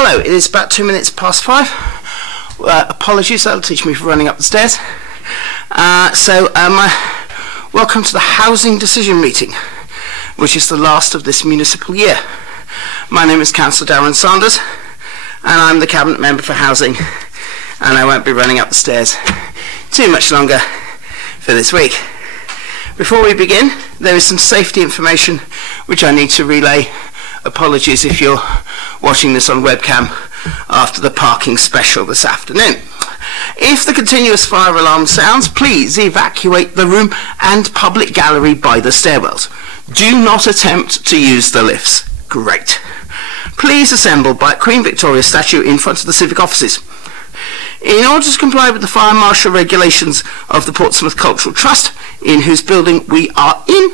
Hello, it is about 2 minutes past 5. Apologies, that'll teach me for running up the stairs. Welcome to the Housing Decision Meeting, which is the last of this municipal year. My name is Councillor Darren Sanders, and I'm the Cabinet Member for Housing, and I won't be running up the stairs too much longer for this week. Before we begin, there is some safety information which I need to relay. Apologies if you're watching this on webcam after the parking special this afternoon. If the continuous fire alarm sounds, please evacuate the room and public gallery by the stairwells. Do not attempt to use the lifts. Great. Please assemble by Queen Victoria statue in front of the civic offices. In order to comply with the fire marshal regulations of the Portsmouth Cultural Trust, in whose building we are in,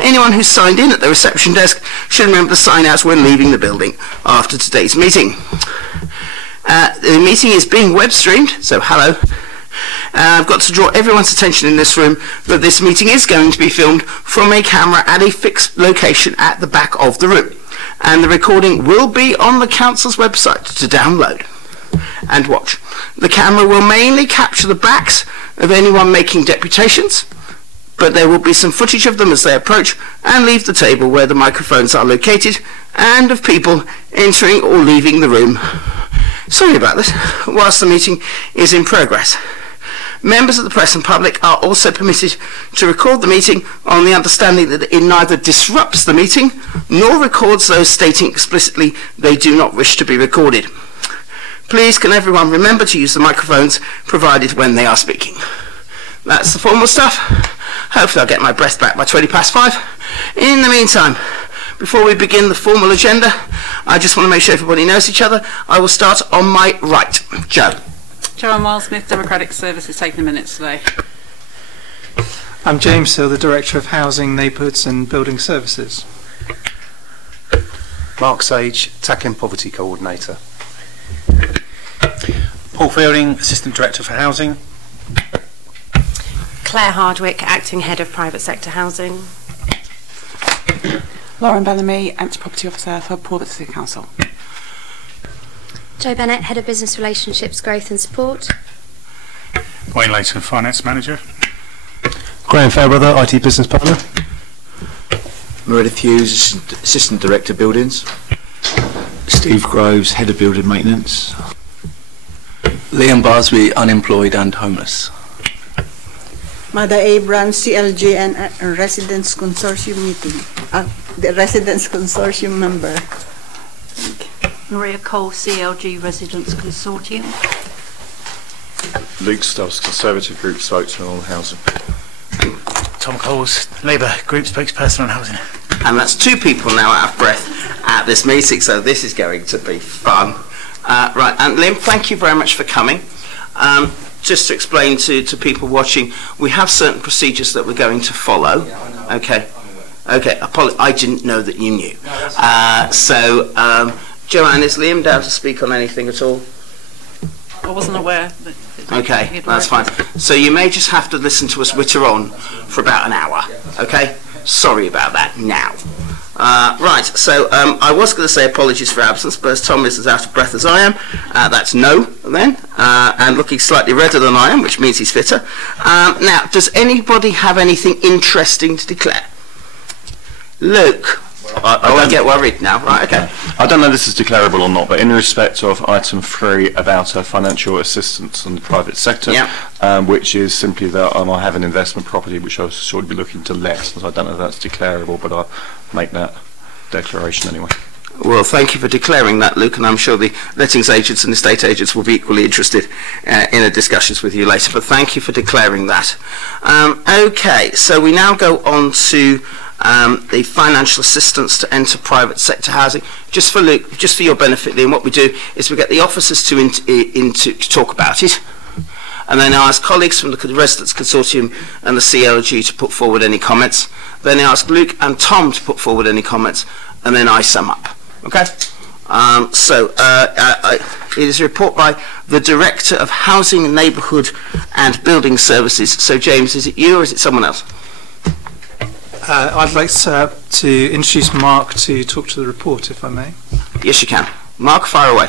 anyone who's signed in at the reception desk should remember to sign out when leaving the building after today's meeting. The meeting is being web streamed, so hello. I've got to draw everyone's attention in this room that this meeting is going to be filmed from a camera at a fixed location at the back of the room, and the recording will be on the council's website to download and watch. The camera will mainly capture the backs of anyone making deputations, but there will be some footage of them as they approach and leave the table where the microphones are located, and of people entering or leaving the room. Sorry about this, whilst the meeting is in progress. Members of the press and public are also permitted to record the meeting on the understanding that it neither disrupts the meeting nor records those stating explicitly they do not wish to be recorded. Please can everyone remember to use the microphones provided when they are speaking. That's the formal stuff. Hopefully I'll get my breath back by 20 past 5. In the meantime, before we begin the formal agenda, I just want to make sure everybody knows each other. I will start on my right. Joe. Joanne Wildsmith, Democratic Services, taking the minutes today. I'm James Hill, the Director of Housing, Neighbourhoods and Building Services. Mark Sage, Tackling Poverty Coordinator. Paul Fielding, Assistant Director for Housing. Claire Hardwick, Acting Head of Private Sector Housing. Lauren Bellamy, Anti-Property Officer for Portsmouth City Council. Jo Bennett, Head of Business Relationships, Growth and Support. Wayne Layton, Finance Manager. Graham Fairbrother, IT Business Partner. Meredith Hughes, Assistant Director Buildings. Steve Groves, Head of Building Maintenance. Liam Barsby, Unemployed and Homeless. Mada Abrams, CLG and Residents Consortium meeting. The Residents Consortium member. Maria Cole, CLG Residents Consortium. Luke Stubbs, Conservative Group Spokesman on Housing. Tom Coles, Labour Group Spokesperson on Housing. And that's 2 people now out of breath at this meeting, so this is going to be fun. Right, and Liam, thank you very much for coming. Just to explain to people watching, we have certain procedures that we're going to follow. Yeah, okay. Okay, I didn't know that you knew. Joanne, is Liam down to speak on anything at all? I wasn't aware. Okay, that's fine. So you may just have to listen to us witter on for about an hour. Okay? Sorry about that now. Right, so I was going to say apologies for absence, but as Tom is as out of breath as I am, that's no then, and looking slightly redder than I am, which means he's fitter. Now, does anybody have anything interesting to declare? Luke? I won't get worried now, right, okay. I don't know if this is declarable or not, but in respect of item 3 about financial assistance in the private sector, which is simply that I have an investment property which I'll shortly be looking to let, so I don't know if that's declarable, but I'll make that declaration anyway. Well, thank you for declaring that, Luke, and I'm sure the lettings agents and estate agents will be equally interested in the discussions with you later, but thank you for declaring that. Okay, so we now go on to the financial assistance to enter private sector housing. Just for Luke, just for your benefit, Liam, what we do is we get the officers to talk about it, and then I ask colleagues from the Residents Consortium and the CLG to put forward any comments. Then I ask Luke and Tom to put forward any comments, and then I sum up. Okay? It is a report by the Director of Housing, Neighbourhood and Building Services. So James, is it you or is it someone else? I'd like to introduce Mark to talk to the report, if I may. Yes, you can. Mark, fire away.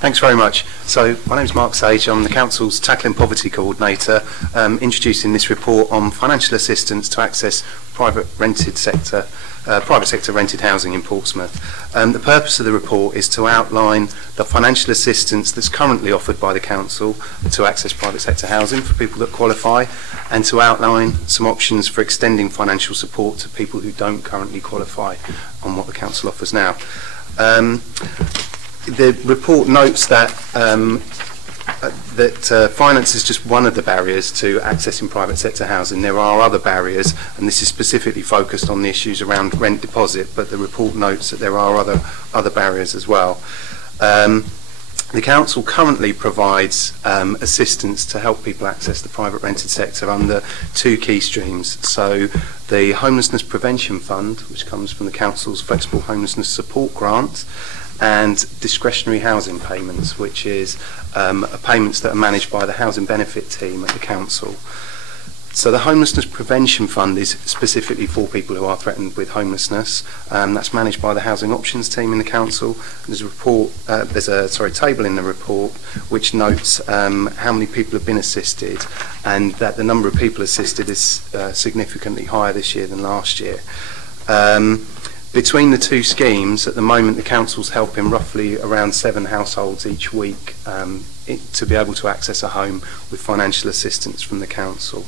Thanks very much. So my name's Mark Sage. I'm the Council's Tackling Poverty Coordinator, introducing this report on financial assistance to access private sector rented housing in Portsmouth. The purpose of the report is to outline the financial assistance that's currently offered by the Council to access private sector housing for people that qualify, and to outline some options for extending financial support to people who don't currently qualify on what the Council offers now. The report notes that finance is just one of the barriers to accessing private sector housing. There are other barriers, and this is specifically focused on the issues around rent deposit, but the report notes that there are other barriers as well. The Council currently provides assistance to help people access the private rented sector under two key streams. So the Homelessness Prevention Fund, which comes from the Council's Flexible Homelessness Support Grant, and discretionary housing payments, which is payments that are managed by the housing benefit team at the Council. So the Homelessness Prevention Fund is specifically for people who are threatened with homelessness. That's managed by the Housing Options team in the Council. There's a table in the report which notes how many people have been assisted, and that the number of people assisted is significantly higher this year than last year. Between the two schemes, at the moment the Council's helping roughly around 7 households each week to be able to access a home with financial assistance from the Council.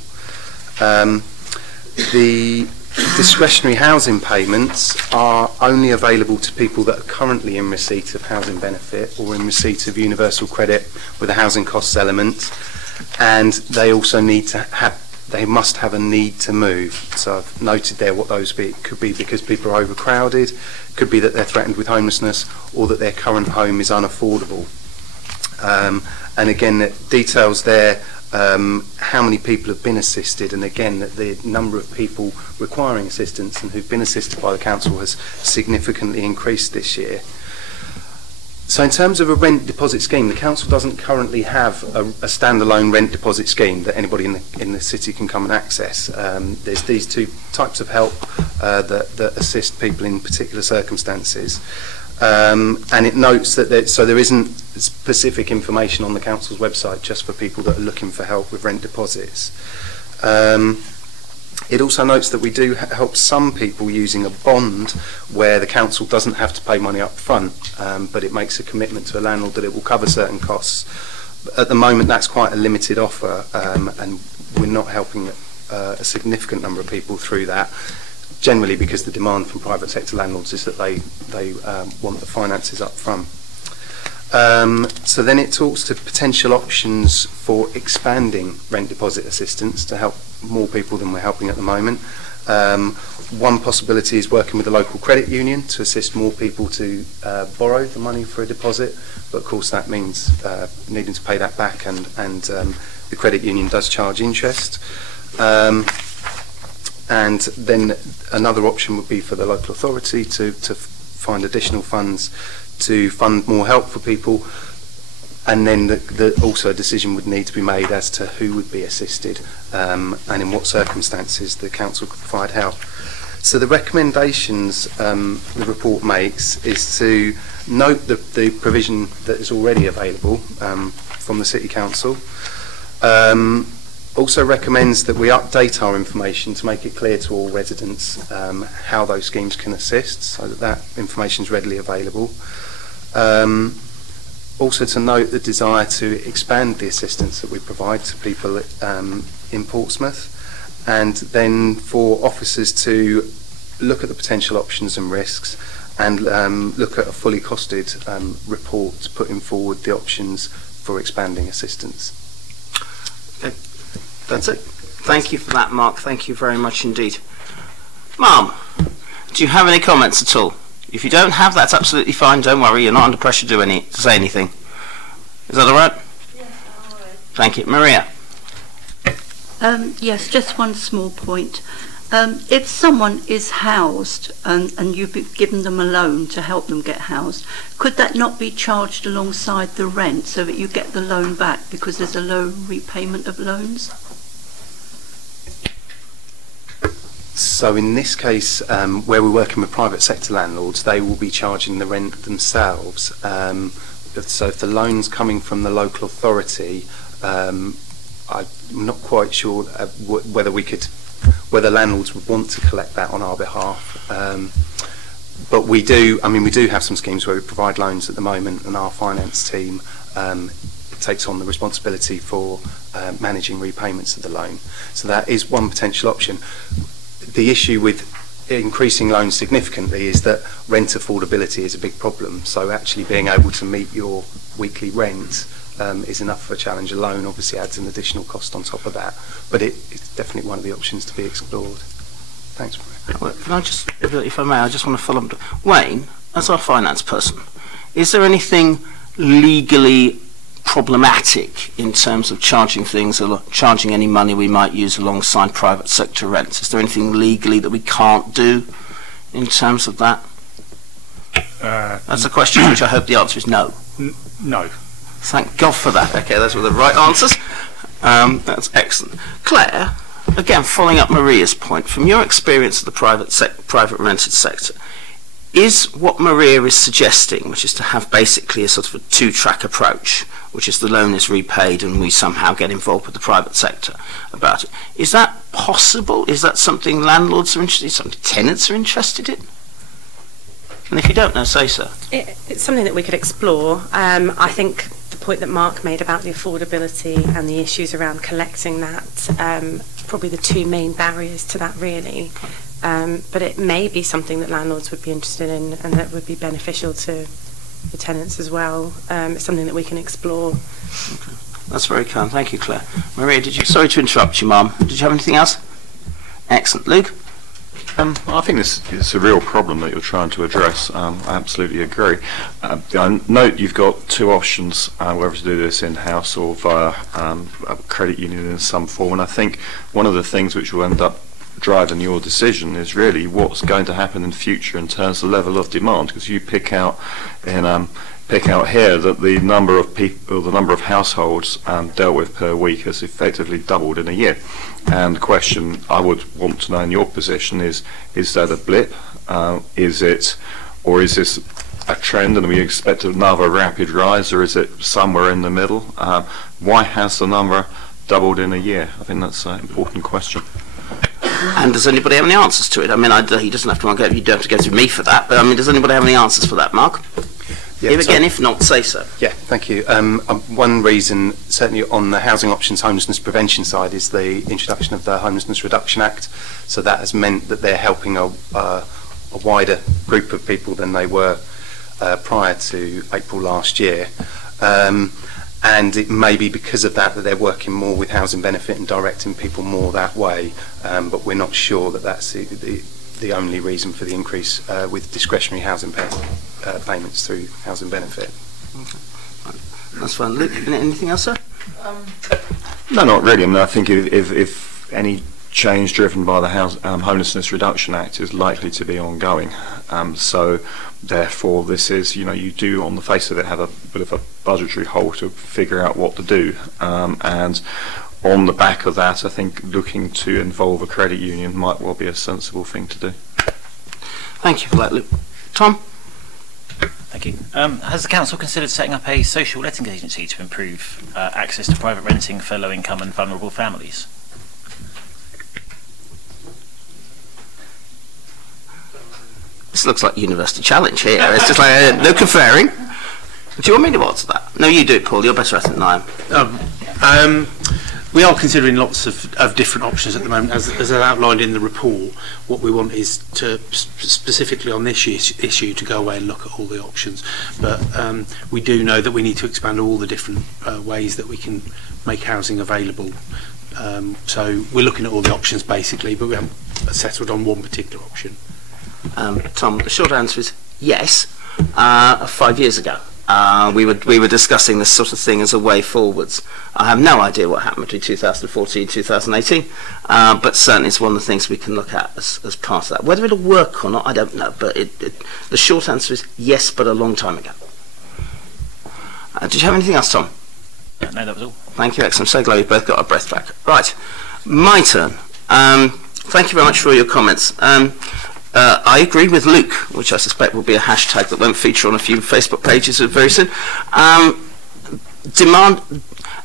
The discretionary housing payments are only available to people that are currently in receipt of housing benefit or in receipt of universal credit with a housing costs element, and they also must have a need to move. So I've noted there what those could be, because people are overcrowded, could be that they're threatened with homelessness, or that their current home is unaffordable. And again, the details there, how many people have been assisted, and again that the number of people requiring assistance and who've been assisted by the Council has significantly increased this year. So in terms of a rent deposit scheme, the Council doesn't currently have a standalone rent deposit scheme that anybody in the city can come and access. There's these two types of help that assist people in particular circumstances. And it notes that there isn't specific information on the Council's website just for people that are looking for help with rent deposits. It also notes that we do help some people using a bond where the Council doesn't have to pay money up front, but it makes a commitment to a landlord that it will cover certain costs. At the moment that's quite a limited offer, and we're not helping a significant number of people through that, generally because the demand from private sector landlords is that they want the finances up front. So then it talks to potential options for expanding rent deposit assistance to help more people than we're helping at the moment. One possibility is working with a local credit union to assist more people to borrow the money for a deposit, but of course that means needing to pay that back, and the credit union does charge interest. And then another option would be for the local authority to find additional funds to fund more help for people, and then also a decision would need to be made as to who would be assisted and in what circumstances the Council could provide help. So the recommendations the report makes is to note the provision that is already available from the City Council. Also recommends that we update our information to make it clear to all residents how those schemes can assist, so that information is readily available. Also to note the desire to expand the assistance that we provide to people in Portsmouth, and then for officers to look at the potential options and risks, and look at a fully costed report putting forward the options for expanding assistance. Okay. That's it. Thank you for that, Mark. Thank you very much indeed. Mum, do you have any comments at all? If you don't have, that's absolutely fine. Don't worry. You're not under pressure to say anything. Is that all right? Yes, all right. Thank you. Maria? Yes, just one small point. If someone is housed and you've given them a loan to help them get housed, could that not be charged alongside the rent so that you get the loan back because there's a low repayment of loans? So in this case, where we're working with private sector landlords, they will be charging the rent themselves. So if the loan's coming from the local authority, I'm not quite sure whether landlords would want to collect that on our behalf. But we do have some schemes where we provide loans at the moment, and our finance team takes on the responsibility for managing repayments of the loan. So that is one potential option. The issue with increasing loans significantly is that rent affordability is a big problem. So actually being able to meet your weekly rent is enough of a challenge. A loan obviously adds an additional cost on top of that, but it's definitely one of the options to be explored. Thanks. Well, can I just, if I may, I just want to follow up. Wayne, as our finance person, is there anything legally problematic in terms of charging any money we might use alongside private sector rents? Is there anything legally that we can't do in terms of that? That's a question which I hope the answer is no. No. Thank God for that. Okay, those were the right answers. That's excellent. Claire, again, following up Maria's point, from your experience of the private rented sector, is what Maria is suggesting, which is to have basically a sort of a two-track approach, which is the loan is repaid and we somehow get involved with the private sector about it, is that possible? Is that something landlords are interested in, something tenants are interested in? And if you don't know, say so. It's something that we could explore. I think the point that Mark made about the affordability and the issues around collecting that, probably the two main barriers to that really. But it may be something that landlords would be interested in and that would be beneficial to the tenants as well. It's something that we can explore. Okay. That's very kind. Thank you, Claire. Maria, sorry to interrupt you, Mum. Did you have anything else? Excellent. Luke? I think it's a real problem that you're trying to address. I absolutely agree. I note you've got two options, whether to do this in-house or via a credit union in some form, and I think one of the things which will end up driving your decision is really what's going to happen in the future in terms of level of demand, because you pick out here that the number of people, the number of households dealt with per week has effectively doubled in a year. And the question I would want to know in your position is that a blip? Is this a trend and we expect another rapid rise, or is it somewhere in the middle? Why has the number doubled in a year? I think that's an important question. And does anybody have any answers to it? I mean, he doesn't have to go. You don't have to go through me for that. But I mean, does anybody have any answers for that, Mark? Yeah, if not, say so. Yeah, thank you. One reason, certainly on the Housing Options Homelessness Prevention side, is the introduction of the Homelessness Reduction Act. So that has meant that they're helping a wider group of people than they were prior to April last year. And it may be because of that they're working more with housing benefit and directing people more that way. But we're not sure that that's the only reason for the increase with discretionary housing payments through housing benefit. Okay. That's fine. Luke, anything else, sir? No, not really. I mean, I think if any change driven by the Homelessness Reduction Act is likely to be ongoing, so therefore this is, you do on the face of it have a bit of a budgetary hole to figure out what to do, and on the back of that I think looking to involve a credit union might well be a sensible thing to do. Thank you for that, Luke. Tom? Thank you. Has the council considered setting up a social letting agency to improve access to private renting for low income and vulnerable families? This looks like University Challenge here. It's just like no conferring. Do you want me to answer that? No, you do it, Paul. You're better at it than I am. We are considering lots of different options at the moment. As outlined in the report, what we want is to, specifically on this issue, to go away and look at all the options. But we do know that we need to expand all the different ways that we can make housing available. So we're looking at all the options basically, but we haven't settled on one particular option. Tom, the short answer is yes. 5 years ago, we were discussing this sort of thing as a way forwards. I have no idea what happened between 2014 and 2018, but certainly it's one of the things we can look at as part of that. Whether it'll work or not, I don't know, but the short answer is yes, but a long time ago. Did you have anything else, Tom? No, that was all. Thank you, excellent. I'm so glad we both got our breath back. Right, my turn. Thank you very much for all your comments. I agree with Luke, which I suspect will be a hashtag that won't feature on a few Facebook pages very soon.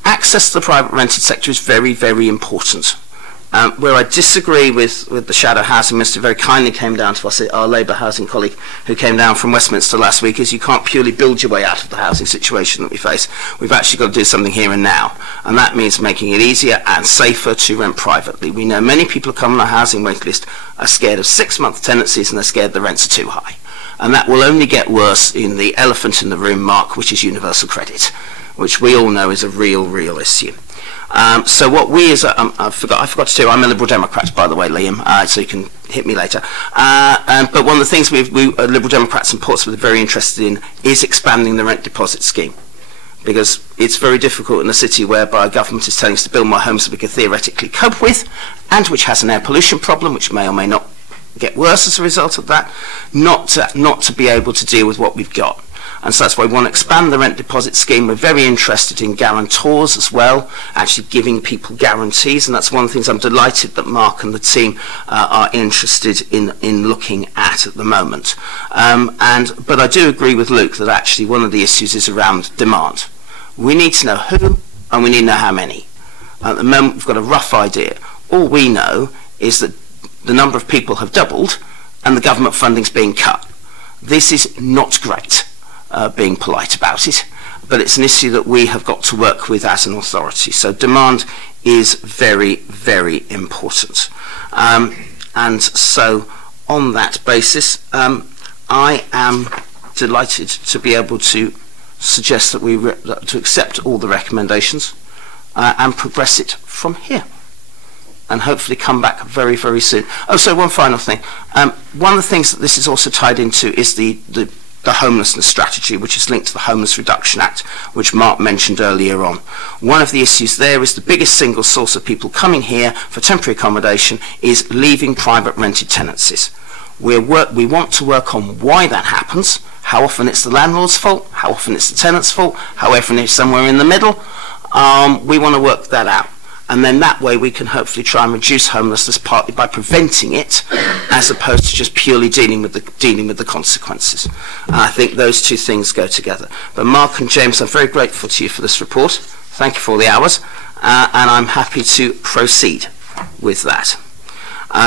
Access to the private rented sector is very, very important. Where I disagree with the Shadow Housing Minister, very kindly came down to us, our Labour housing colleague who came down from Westminster last week, is you can't purely build your way out of the housing situation that we face. We've actually got to do something here and now, and that means making it easier and safer to rent privately. We know many people who come on our housing wait list are scared of 6-month tenancies and they're scared the rents are too high. And that will only get worse in the elephant in the room, Mark, which is universal credit, which we all know is a real issue. So what we as I forgot to tell you, I'm a Liberal Democrat, by the way, Liam, so you can hit me later. But one of the things we Liberal Democrats in Portsmouth are very interested in is expanding the rent deposit scheme, because it's very difficult in a city whereby a government is telling us to build more homes that we can theoretically cope with, and which has an air pollution problem, which may or may not get worse as a result of that, not to be able to deal with what we've got. And so that's why we want to expand the rent deposit scheme. We're very interested in guarantors as well, actually giving people guarantees, and that's one of the things I'm delighted that Mark and the team are interested in looking at the moment. But I do agree with Luke that actually one of the issues is around demand. We need to know who, and we need to know how many. At the moment we've got a rough idea. All we know is that the number of people have doubled and the government funding's being cut. This is not great. Being polite about it, but it's an issue that we have got to work with as an authority. So demand is very, very important. And so on that basis, I am delighted to be able to suggest that to accept all the recommendations and progress it from here, and hopefully come back very, very soon. Oh, so one final thing. One of the things that this is also tied into is the homelessness strategy, which is linked to the Homeless Reduction Act, which Mark mentioned earlier on. One of the issues there is the biggest single source of people coming here for temporary accommodation is leaving private rented tenancies. We want to work on why that happens, how often it's the landlord's fault, how often it's the tenant's fault, how often it's somewhere in the middle. We want to work that out. And then that way we can hopefully try and reduce homelessness partly by preventing it, as opposed to just purely dealing with the consequences. And I think those two things go together. But Mark and James, I'm very grateful to you for this report. Thank you for all the hours, and I'm happy to proceed with that.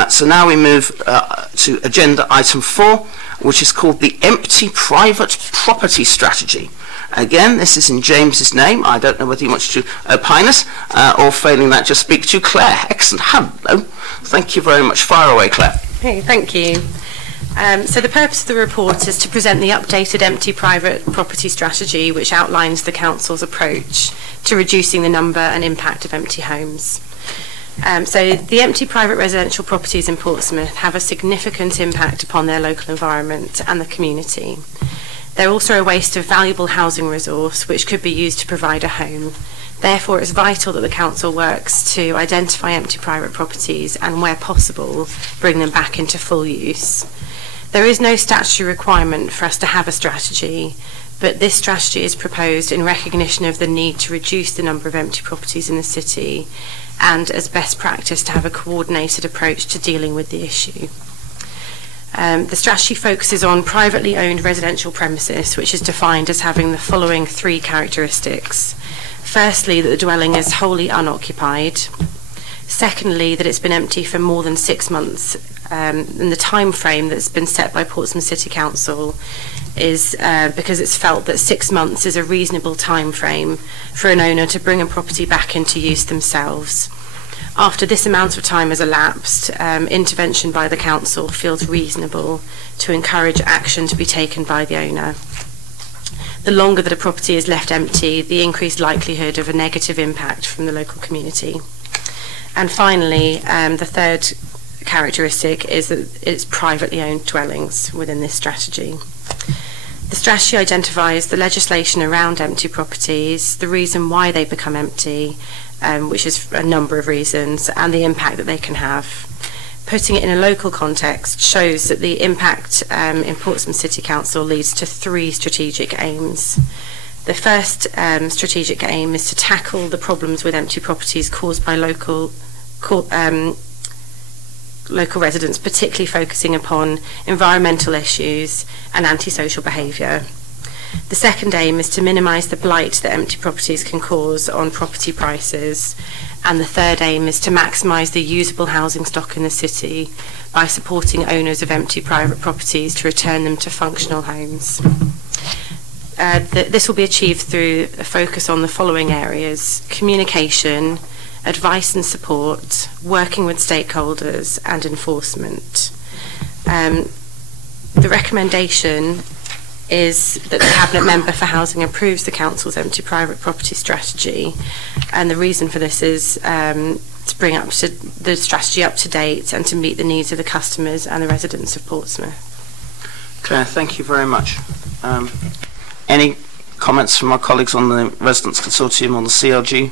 So now we move to agenda item 4, which is called the Empty Private Property Strategy. Again, this is in James's name. I don't know whether he wants to opine us, or failing that, just speak to Claire. Excellent. Hello. Thank you very much. Fire away, Claire. Hey, thank you. So the purpose of the report is to present the updated empty private property strategy, which outlines the Council's approach to reducing the number and impact of empty homes. So the empty private residential properties in Portsmouth have a significant impact upon their local environment and the community. They're also a waste of valuable housing resource which could be used to provide a home. Therefore, it's vital that the Council works to identify empty private properties and, where possible, bring them back into full use. There is no statutory requirement for us to have a strategy, but this strategy is proposed in recognition of the need to reduce the number of empty properties in the city, and as best practice to have a coordinated approach to dealing with the issue. The strategy focuses on privately owned residential premises, which is defined as having the following 3 characteristics. Firstly, that the dwelling is wholly unoccupied. Secondly, that it's been empty for more than 6 months, and the time frame that's been set by Portsmouth City Council is because it's felt that 6 months is a reasonable time frame for an owner to bring a property back into use themselves. After this amount of time has elapsed, intervention by the Council feels reasonable to encourage action to be taken by the owner. The longer that a property is left empty, the increased likelihood of a negative impact from the local community. And finally, the third characteristic is that it's privately owned dwellings within this strategy. The strategy identifies the legislation around empty properties, the reason why they become empty, which is a number of reasons, and the impact that they can have. Putting it in a local context shows that the impact in Portsmouth City Council leads to 3 strategic aims. The first strategic aim is to tackle the problems with empty properties caused by local local residents, particularly focusing upon environmental issues and antisocial behaviour. The second aim is to minimise the blight that empty properties can cause on property prices, and the third aim is to maximise the usable housing stock in the city by supporting owners of empty private properties to return them to functional homes. This will be achieved through a focus on the following areas: communication, advice and support, working with stakeholders, and enforcement. The recommendation is that the Cabinet Member for Housing approves the Council's empty private property strategy, and the reason for this is to bring the strategy up to date and to meet the needs of the customers and the residents of Portsmouth. Claire, thank you very much. Any comments from my colleagues on the Residents' Consortium on the CLG?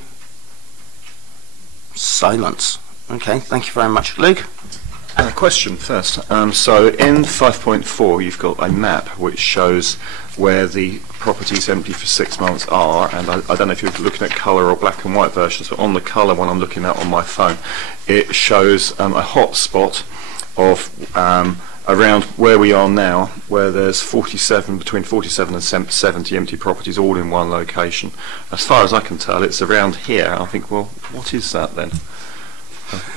Silence. Okay, thank you very much. Luke? Question first. So in 5.4 you've got a map which shows where the properties empty for 6 months are, and I don't know if you're looking at colour or black and white versions, but on the colour one I'm looking at on my phone, it shows a hot spot of around where we are now, where there's between 47 and 70 empty properties all in one location. As far as I can tell, it's around here. I think, well, what is that then?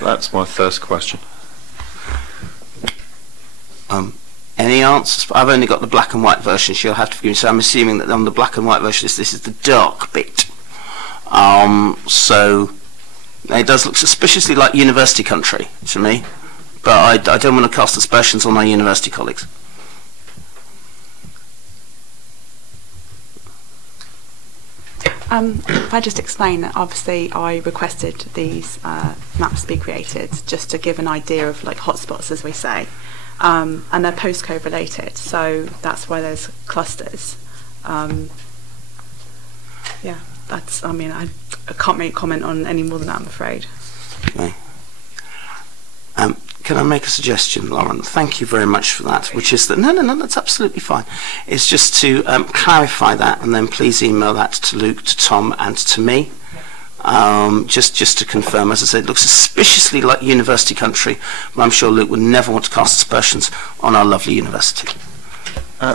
That's my first question. Any answers? I've only got the black and white version, so you'll have to forgive me. So I'm assuming that on the black and white version, this is the dark bit. So it does look suspiciously like university country to me, but I don't want to cast aspersions on my university colleagues. If I just explain that, obviously I requested these maps be created just to give an idea of like hotspots, as we say, and they're postcode related, so that's why there's clusters. Yeah, that's. I mean, I can't make a comment on any more than that, I'm afraid. Okay. Can I make a suggestion, Lauren? Thank you very much for that, which is that, no, that's absolutely fine. It's just to clarify that, and then please email that to Luke, to Tom, and to me. Just to confirm, as I said, it looks suspiciously like university country, but I'm sure Luke would never want to cast aspersions on our lovely university.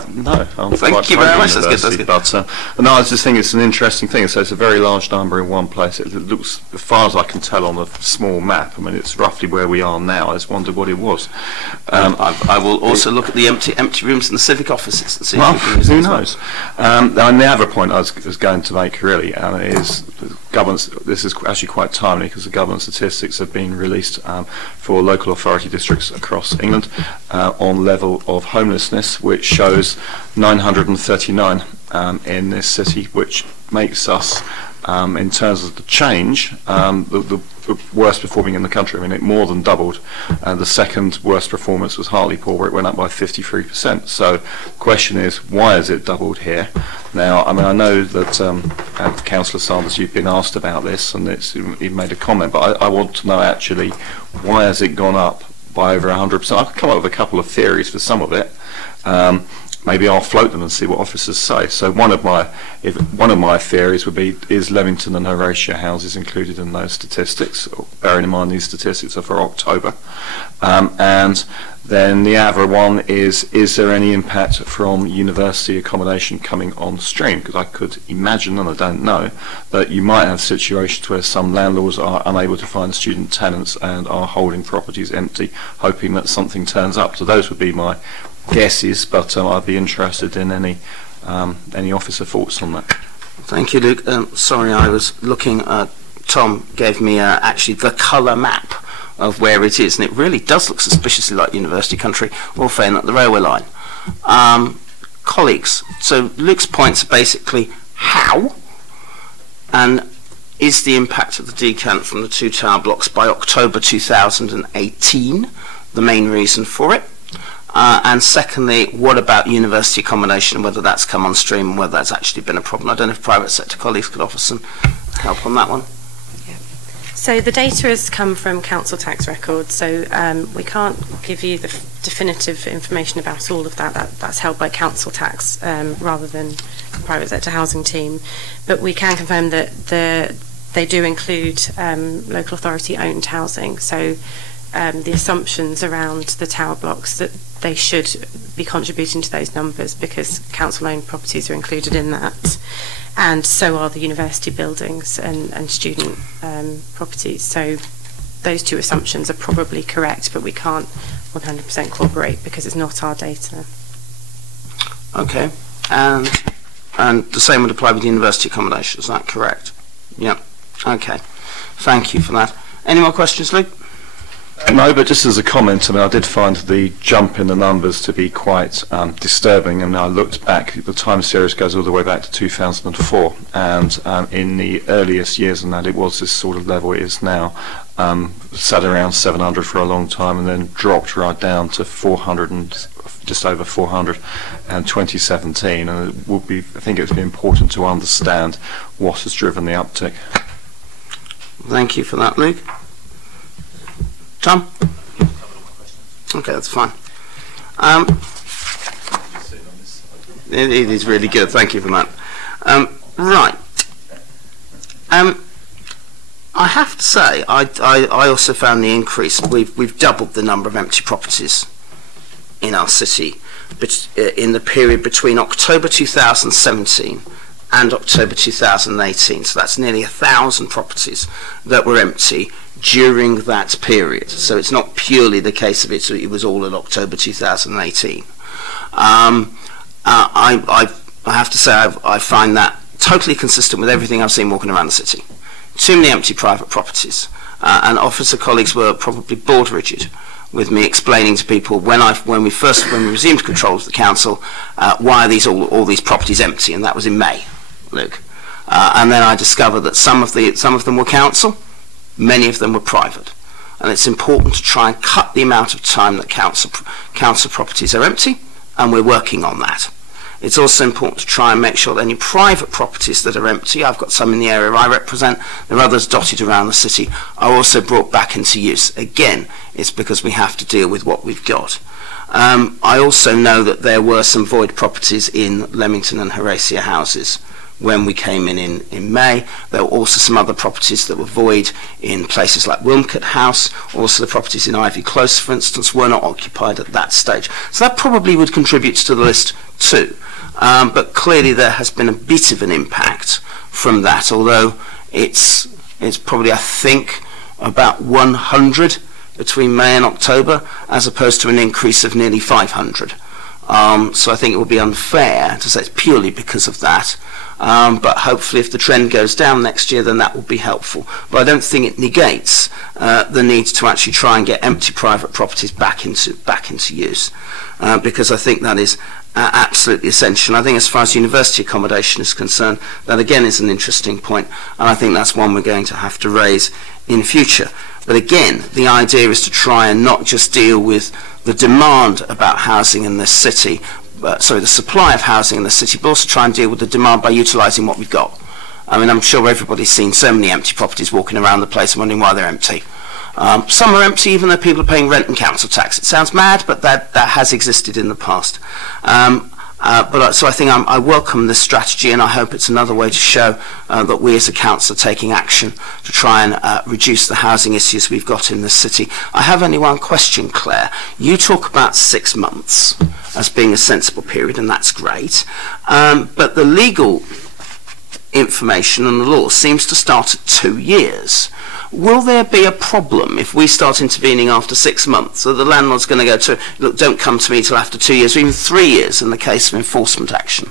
No, thank you very much. That's good. But no, I was just thinking it's an interesting thing. So it's a very large number in one place. It looks, as far as I can tell on the small map, I mean, it's roughly where we are now. I just wondered what it was. I will also look at the empty rooms in the civic offices and see. Well, who knows? And the other point I was going to make really is governance. This is actually quite timely because the government statistics have been released for local authority districts across England on level of homelessness, which shows 939 in this city, which makes us, in terms of the change, the worst performing in the country. I mean, it more than doubled. The second worst performance was Hartlepool, where it went up by 53%. So the question is, why has it doubled here? Now, I mean, I know that Councillor Sanders, you've been asked about this, and you've made a comment, but I want to know actually, why has it gone up by over 100%? I could come up with a couple of theories for some of it. Maybe I'll float them and see what officers say. So one of my theories would be, is Leamington and Horatio houses included in those statistics, bearing in mind these statistics are for October. And then the other one is there any impact from university accommodation coming on stream? Because I could imagine, and I don't know, that you might have situations where some landlords are unable to find student tenants and are holding properties empty, hoping that something turns up. So those would be my guesses, but I'd be interested in any officer thoughts on that. Thank you, Luke. Sorry, I was looking. Tom gave me actually the colour map of where it is, and it really does look suspiciously like university country, or fair at the railway line. Colleagues, so Luke's points are basically how and is the impact of the decant from the two tower blocks by October 2018 the main reason for it? And secondly, what about university accommodation and whether that's come on stream and whether that's actually been a problem? I don't know if private sector colleagues could offer some help on that one. So the data has come from council tax records, so we can't give you the definitive information about all of that. That's held by council tax rather than the private sector housing team. But we can confirm that they do include local authority owned housing. So the assumptions around the tower blocks, that they should be contributing to those numbers, because council-owned properties are included in that, and so are the university buildings and student properties. So those two assumptions are probably correct, but we can't 100% corroborate because it's not our data. Okay, and the same would apply with university accommodation, is that correct? Yeah, okay. Thank you for that. Any more questions, Luke? No, but just as a comment, I mean, I did find the jump in the numbers to be quite disturbing. I mean, I looked back, the time series goes all the way back to 2004, and in the earliest years than that, it was this sort of level it is now. Sat around 700 for a long time, and then dropped right down to 400 and just over 400 in 2017. And it would be, I think it would be important to understand what has driven the uptick. Thank you for that, Luke. Tom? Okay, that's fine. It is really good. Thank you for that. Right. I have to say, I also found the increase. We've doubled the number of empty properties in our city, but in the period between October 2017 and October 2018. So that's nearly 1,000 properties that were empty during that period. So it's not purely the case of it was all in October 2018. I have to say I find that totally consistent with everything I've seen walking around the city. Too many empty private properties, and officer colleagues were probably bored rigid with me explaining to people when we resumed control of the council, why are all these properties empty, and that was in May, Luke. And then I discovered that some of them were council, many of them were private, and it's important to try and cut the amount of time that council properties are empty, and we're working on that. It's also important to try and make sure that any private properties that are empty, I've got some in the area I represent, there are others dotted around the city, are also brought back into use. Again, it's because we have to deal with what we've got. I also know that there were some void properties in Leamington and Horatia houses when we came in May. There were also some other properties that were void in places like Wilmcote House. Also the properties in Ivy Close, for instance, were not occupied at that stage. So that probably would contribute to the list too. But clearly there has been a bit of an impact from that, although it's probably, I think, about 100 between May and October, as opposed to an increase of nearly 500. So I think it would be unfair to say it's purely because of that. But hopefully if the trend goes down next year, then that will be helpful. But I don't think it negates the need to actually try and get empty private properties back into use, because I think that is absolutely essential. I think as far as university accommodation is concerned, that again is an interesting point, and I think that's one we're going to have to raise in future. But again, the idea is to try and not just deal with the demand about housing in this city, the supply of housing in the city, but also try and deal with the demand by utilising what we've got. I mean, I'm sure everybody's seen so many empty properties walking around the place and wondering why they're empty. Some are empty even though people are paying rent and council tax. It sounds mad, but that has existed in the past. So I think I welcome this strategy, and I hope it's another way to show that we as a council are taking action to try and reduce the housing issues we've got in this city. I have only one question, Claire. You talk about 6 months as being a sensible period, and that's great. But the legal information and the law seems to start at 2 years. Will there be a problem if we start intervening after 6 months? So the landlord's going to go to, look, don't come to me till after 2 years, or even 3 years in the case of enforcement action?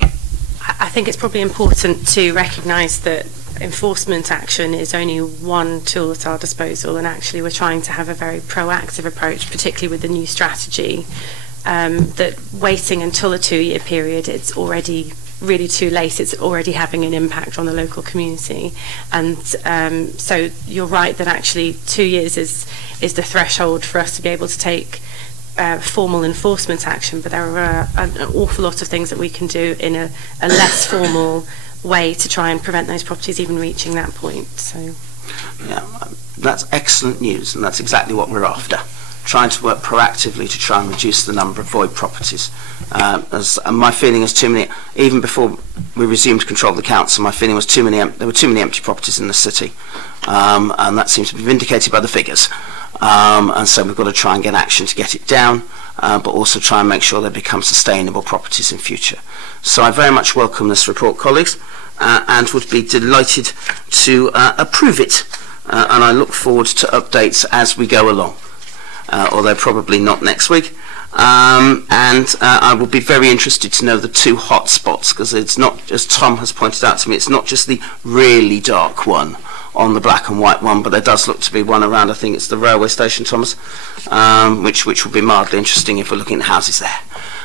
I think it's probably important to recognise that enforcement action is only one tool at our disposal, and actually we're trying to have a very proactive approach, particularly with the new strategy, that waiting until a 2-year period, it's already really too late. It's already having an impact on the local community, and so you're right that actually 2 years is the threshold for us to be able to take formal enforcement action, but there are an awful lot of things that we can do in a less formal way to try and prevent those properties even reaching that point. So yeah, that's excellent news, and that's exactly what we're after. trying to work proactively to try and reduce the number of void properties. And my feeling is too many, even before we resumed control of the council, my feeling was there were too many empty properties in the city, and that seems to be vindicated by the figures. And so we've got to try and get action to get it down, but also try and make sure they become sustainable properties in future. So I very much welcome this report, colleagues, and would be delighted to approve it. And I look forward to updates as we go along, although probably not next week. I will be very interested to know the two hot spots, because it's not, as Tom has pointed out to me, it's not just the really dark one on the black and white one, but there does look to be one around, I think it's the railway station, Thomas, which will be mildly interesting if we're looking at houses there.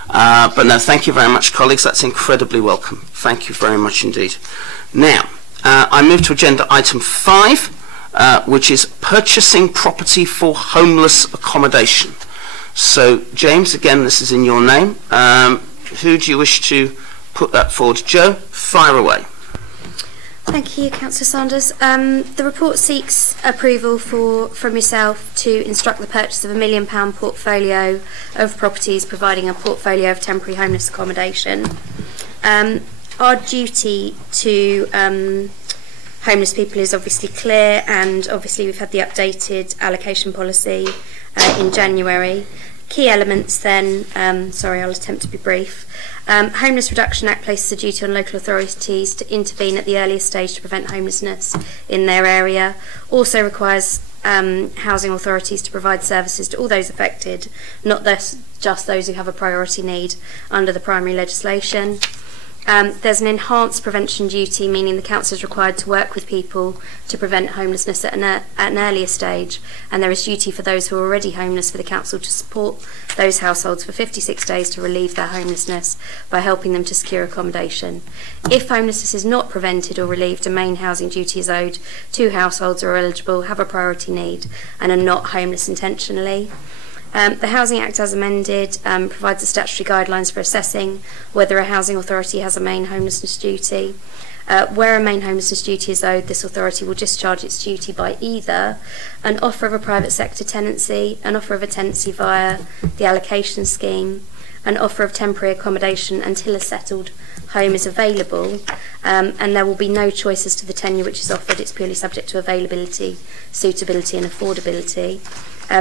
But no, thank you very much, colleagues. That's incredibly welcome. Thank you very much indeed. Now, I move to agenda item 5, which is purchasing property for homeless accommodation. So, James, again, this is in your name. Who do you wish to put that forward? Joe, fire away. Thank you, Councillor Sanders. The report seeks approval from yourself to instruct the purchase of £1 million portfolio of properties providing a portfolio of temporary homeless accommodation. Our duty to homeless people is obviously clear, and obviously we've had the updated allocation policy in January. Key elements then, sorry, I'll attempt to be brief. Homeless Reduction Act places a duty on local authorities to intervene at the earliest stage to prevent homelessness in their area. Also requires housing authorities to provide services to all those affected, not just those who have a priority need under the primary legislation. There's an enhanced prevention duty, meaning the council is required to work with people to prevent homelessness at an earlier stage, and there is duty for those who are already homeless for the council to support those households for 56 days to relieve their homelessness by helping them to secure accommodation. If homelessness is not prevented or relieved, a main housing duty is owed to households who are eligible, have a priority need, and are not homeless intentionally. The Housing Act, as amended, provides the statutory guidelines for assessing whether a housing authority has a main homelessness duty. Where a main homelessness duty is owed, this authority will discharge its duty by either an offer of a private sector tenancy, an offer of a tenancy via the allocation scheme, an offer of temporary accommodation until a settled home is available, and there will be no choice as to the tenure which is offered. It's purely subject to availability, suitability and affordability.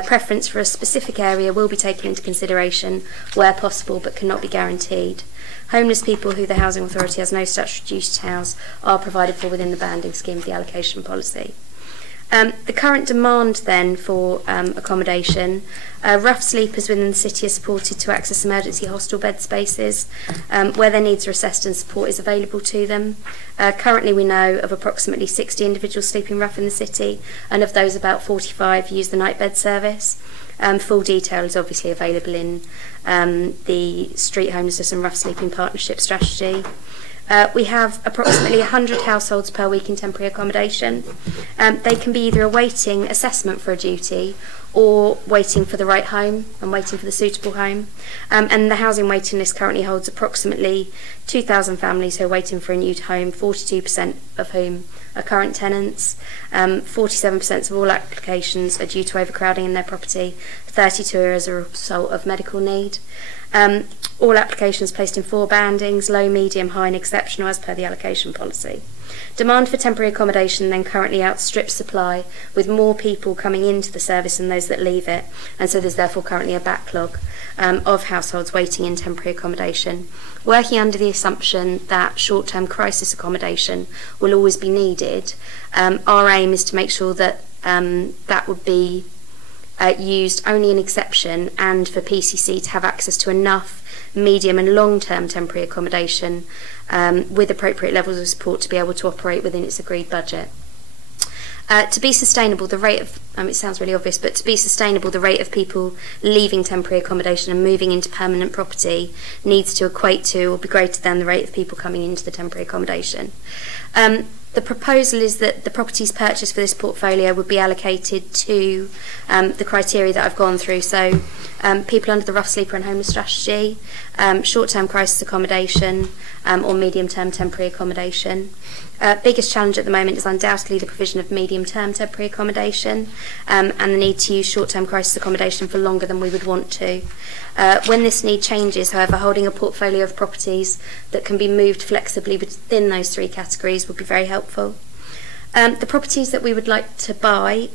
Preference for a specific area will be taken into consideration where possible but cannot be guaranteed. Homeless people who the housing authority has no statutory duty to house are provided for within the banding scheme of the allocation policy. The current demand then for accommodation, rough sleepers within the city are supported to access emergency hostel bed spaces where their needs are assessed and support is available to them. Currently we know of approximately 60 individuals sleeping rough in the city, and of those about 45 use the night bed service. Full detail is obviously available in the Street Homelessness and Rough Sleeping Partnership strategy. We have approximately 100 households per week in temporary accommodation. They can be either awaiting assessment for a duty or waiting for the right home and waiting for the suitable home. And the housing waiting list currently holds approximately 2,000 families who are waiting for a new home, 42% of whom are current tenants. 47% of all applications are due to overcrowding in their property, 32 are as a result of medical need. All applications placed in 4 bandings, low, medium, high and exceptional as per the allocation policy. Demand for temporary accommodation then currently outstrips supply, with more people coming into the service than those that leave it, and so there's therefore currently a backlog of households waiting in temporary accommodation. Working under the assumption that short-term crisis accommodation will always be needed, our aim is to make sure that that would be used only in exception, and for PCC to have access to enough medium and long-term temporary accommodation with appropriate levels of support to be able to operate within its agreed budget. To be sustainable, the rate of, it sounds really obvious, but to be sustainable, the rate of people leaving temporary accommodation and moving into permanent property needs to equate to or be greater than the rate of people coming into the temporary accommodation. The proposal is that the properties purchased for this portfolio would be allocated to the criteria that I've gone through. So people under the rough sleeper and homeless strategy, short-term crisis accommodation or medium-term temporary accommodation. Biggest challenge at the moment is undoubtedly the provision of medium-term temporary accommodation and the need to use short-term crisis accommodation for longer than we would want to. When this need changes, however, holding a portfolio of properties that can be moved flexibly within those three categories would be very helpful. The properties that we would like to buy,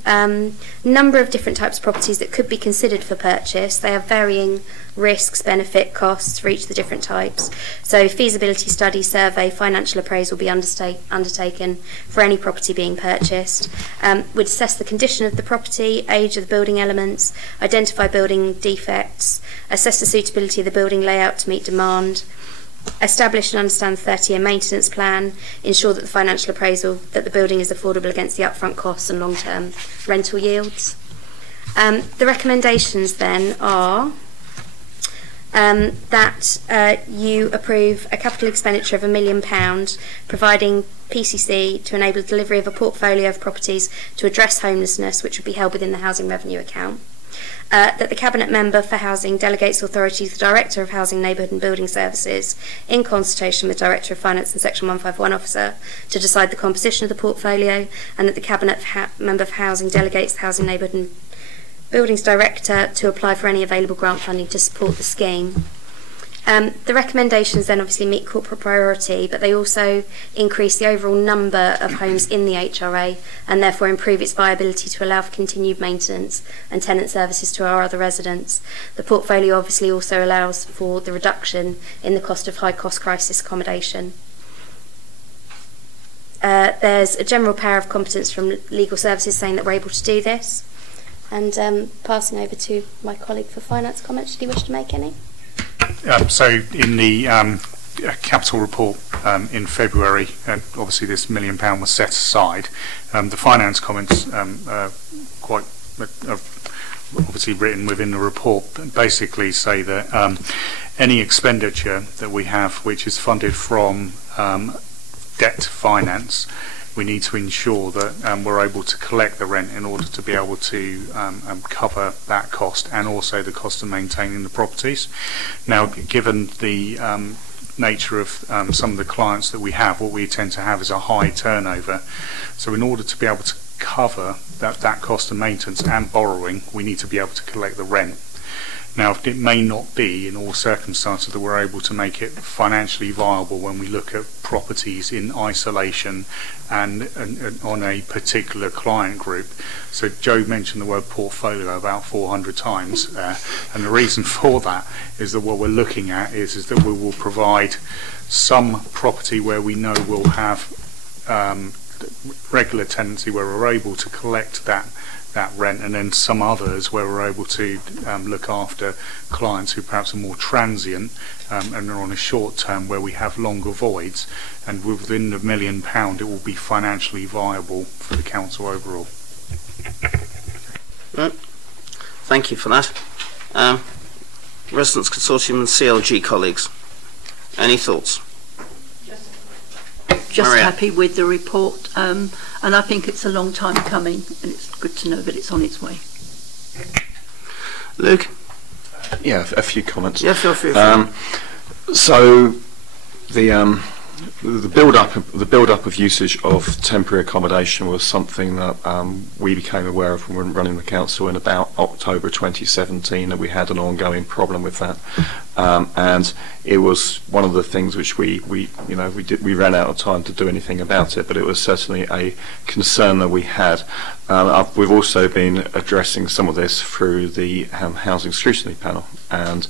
number of different types of properties that could be considered for purchase. They have varying risks, benefit, costs for each of the different types. So feasibility study, survey, financial appraisal will be undertaken for any property being purchased. We'd assess the condition of the property, age of the building elements, identify building defects, assess the suitability of the building layout to meet demand, establish and understand the 30-year maintenance plan, ensure that the financial appraisal that the building is affordable against the upfront costs and long-term rental yields. The recommendations then are that you approve a capital expenditure of £1 million, providing PCC to enable delivery of a portfolio of properties to address homelessness, which would be held within the housing revenue account. That the Cabinet Member for Housing delegates authority to the Director of Housing, Neighbourhood and Building Services, in consultation with Director of Finance and Section 151 Officer, to decide the composition of the portfolio, and that the Cabinet Member for Housing delegates the Housing, Neighbourhood and Buildings Director to apply for any available grant funding to support the scheme. The recommendations then obviously meet corporate priority, but they also increase the overall number of homes in the HRA and therefore improve its viability to allow for continued maintenance and tenant services to our other residents. The portfolio obviously also allows for the reduction in the cost of high-cost crisis accommodation. There's a general power of competence from legal services saying that we're able to do this. And passing over to my colleague for finance comments, should he wish to make any? So in the capital report in February, obviously this £1 million was set aside. The finance comments quite obviously written within the report, basically say that any expenditure that we have which is funded from debt finance, we need to ensure that we're able to collect the rent in order to be able to cover that cost and also the cost of maintaining the properties. Now, given the nature of some of the clients that we have, what we tend to have is a high turnover. So in order to be able to cover that cost of maintenance and borrowing, we need to be able to collect the rent. Now, it may not be in all circumstances that we're able to make it financially viable when we look at properties in isolation and on a particular client group. So Joe mentioned the word portfolio about 400 times, and the reason for that is that what we're looking at is that we will provide some property where we know we'll have regular tenancy where we're able to collect that rent, and then some others where we're able to look after clients who perhaps are more transient and are on a short term where we have longer voids, and within the £1 million it will be financially viable for the council overall. Right. Thank you for that. Residents Consortium and CLG colleagues, any thoughts? Just Maria. happy with the report, and I think it's a long time coming, and it's good to know that it's on its way. Luke? Yeah, a few comments. Yeah, feel free. So the build-up of usage of temporary accommodation was something that we became aware of when we were running the council in about October 2017, that we had an ongoing problem with that, and it was one of the things which we ran out of time to do anything about it, but it was certainly a concern that we had. We've also been addressing some of this through the Housing Scrutiny Panel, and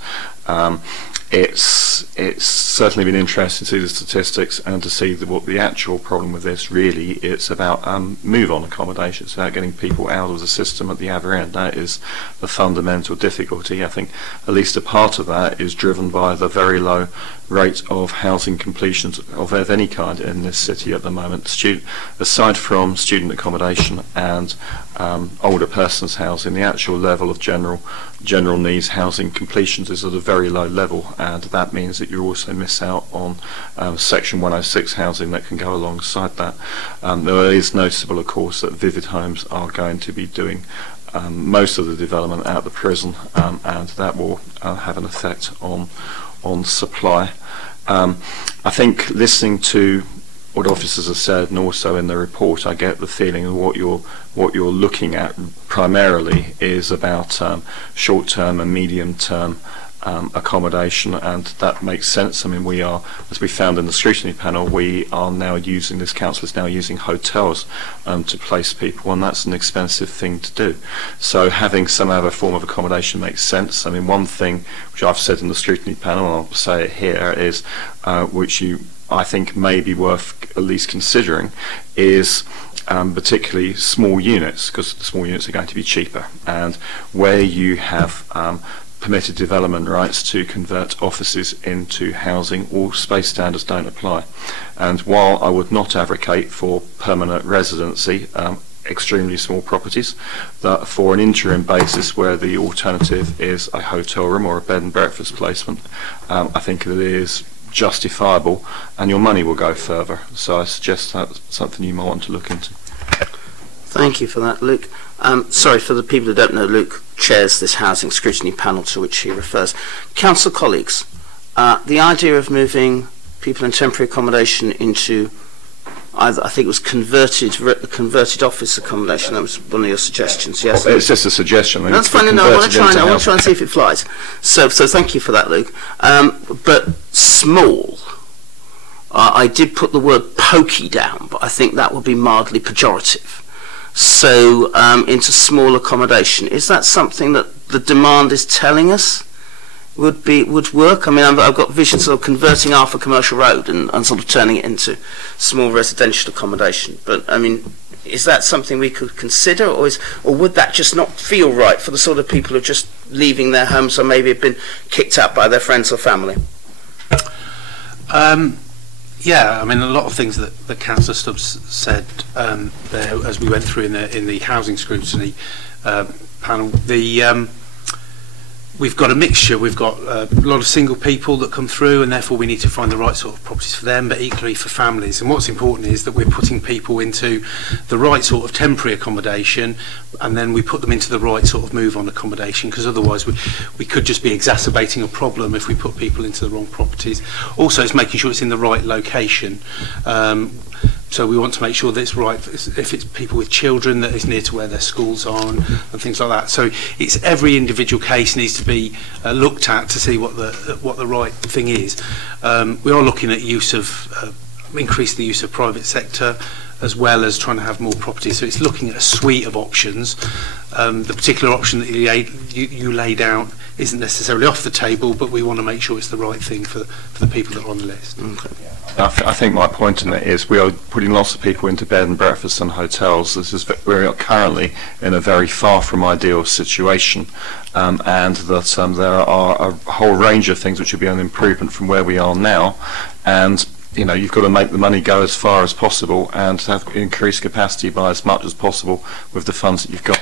it's certainly been interesting to see the statistics and to see what the actual problem with this really it's about move-on accommodation. It's about getting people out of the system at the other end. That is the fundamental difficulty. I think at least a part of that is driven by the very low rate of housing completions of any kind in this city at the moment. Aside from student accommodation and older persons housing, the actual level of general needs housing completions is at a very low level, and that means that you also miss out on Section 106 housing that can go alongside that. There is noticeable, of course, that Vivid Homes are going to be doing most of the development out of the prison, and that will have an effect on supply. I think listening to what officers have said, and also in the report, I get the feeling of what you're looking at primarily is about short-term and medium-term accommodation, and that makes sense. I mean, we are, as we found in the scrutiny panel, we are now using, this council is now using hotels to place people, and that's an expensive thing to do. So having some other form of accommodation makes sense. I mean, one thing which I've said in the scrutiny panel, and I'll say it here, is which I think may be worth at least considering, is particularly small units, because the small units are going to be cheaper, and where you have permitted development rights to convert offices into housing, all space standards don't apply. And while I would not advocate for permanent residency, extremely small properties, that for an interim basis where the alternative is a hotel room or a bed and breakfast placement, I think it is justifiable and your money will go further. So I suggest that's something you might want to look into. Thank you for that, Luke. Sorry, for the people who don't know, Luke chairs this housing scrutiny panel to which he refers. Council colleagues, the idea of moving people in temporary accommodation into either, I think it was converted office accommodation, that was one of your suggestions, yes? Well, it's just a suggestion. That's fine, no, I want to try and see if it flies. So thank you for that, Luke. But small, I did put the word pokey down, but I think that would be mildly pejorative. So into small accommodation, is that something that the demand is telling us would work? I mean, I've got visions of converting Arthur Commercial Road and sort of turning it into small residential accommodation. But I mean, is that something we could consider, or would that just not feel right for the sort of people who are just leaving their homes or maybe have been kicked out by their friends or family? Yeah, I mean, a lot of things that Councillor Stubbs said there as we went through in the housing scrutiny panel. We've got a mixture. We've got a lot of single people that come through, and therefore we need to find the right sort of properties for them, but equally for families. And what's important is that we're putting people into the right sort of temporary accommodation, and then we put them into the right sort of move-on accommodation, because otherwise we could just be exacerbating a problem if we put people into the wrong properties. Also, it's making sure it's in the right location. So we want to make sure that it's right, if it's people with children, that it's near to where their schools are and things like that. So it's every individual case needs to be looked at to see what the right thing is. We are looking at increase the use of private sector, as well as trying to have more property. So it's looking at a suite of options. The particular option that you laid out isn't necessarily off the table, but we want to make sure it's the right thing for the people that are on the list. Okay. I think my point in it is we are putting lots of people into bed and breakfast and hotels. We are currently in a very far from ideal situation, and that there are a whole range of things which would be an improvement from where we are now, and you know, you've got to make the money go as far as possible and have increased capacity by as much as possible with the funds that you've got.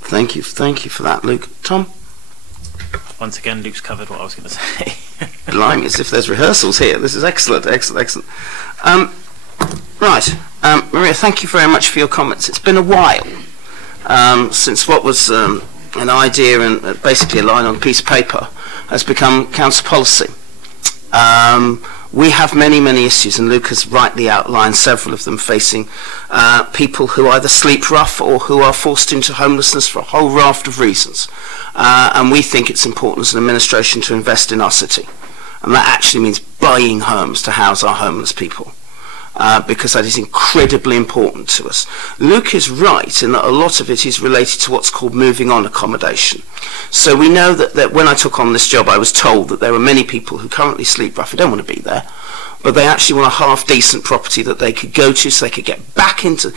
Thank you for that, Luke. Tom? Once again, Luke's covered what I was going to say. Blimey, as if there's rehearsals here. This is excellent. Right, Maria, thank you very much for your comments. It's been a while since what was an idea and basically a line on a piece of paper has become council policy. We have many issues, and Luke has rightly outlined several of them, facing people who either sleep rough or who are forced into homelessness for a whole raft of reasons. And we think it's important as an administration to invest in our city. And that actually means buying homes to house our homeless people. Because that is incredibly important to us. Luke is right in that a lot of it is related to what's called moving on accommodation. So we know that when I took on this job, I was told that there are many people who currently sleep rough who don't want to be there, but they actually want a half-decent property that they could go to so they could get back into,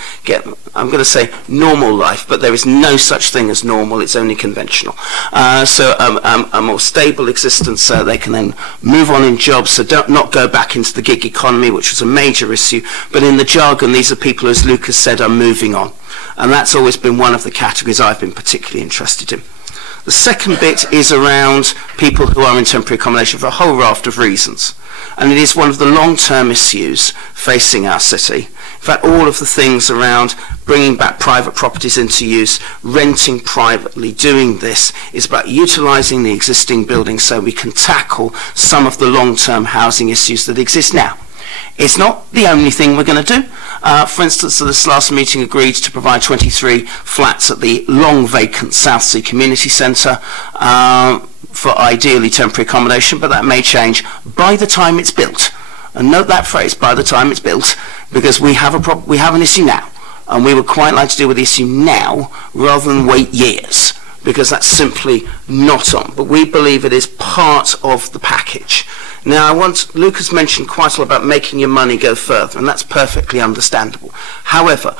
I'm going to say normal life, but there is no such thing as normal, it's only conventional. So a more stable existence so they can then move on in jobs, so not go back into the gig economy, which was a major issue, but in the jargon, these are people, as Luke has said, are moving on. And that's always been one of the categories I've been particularly interested in. The second bit is around people who are in temporary accommodation for a whole raft of reasons. And it is one of the long-term issues facing our city. In fact, all of the things around bringing back private properties into use, renting privately, doing this is about utilising the existing buildings so we can tackle some of the long-term housing issues that exist now. It's not the only thing we're going to do. For instance, this last meeting agreed to provide 23 flats at the long vacant Southsea Community Centre for ideally temporary accommodation, but that may change by the time it's built. And note that phrase, by the time it's built, because we have an issue now, and we would quite like to deal with the issue now rather than wait years, because that's simply not on. But we believe it is part of the package. Now, Luke has mentioned quite a lot about making your money go further, and that's perfectly understandable. However,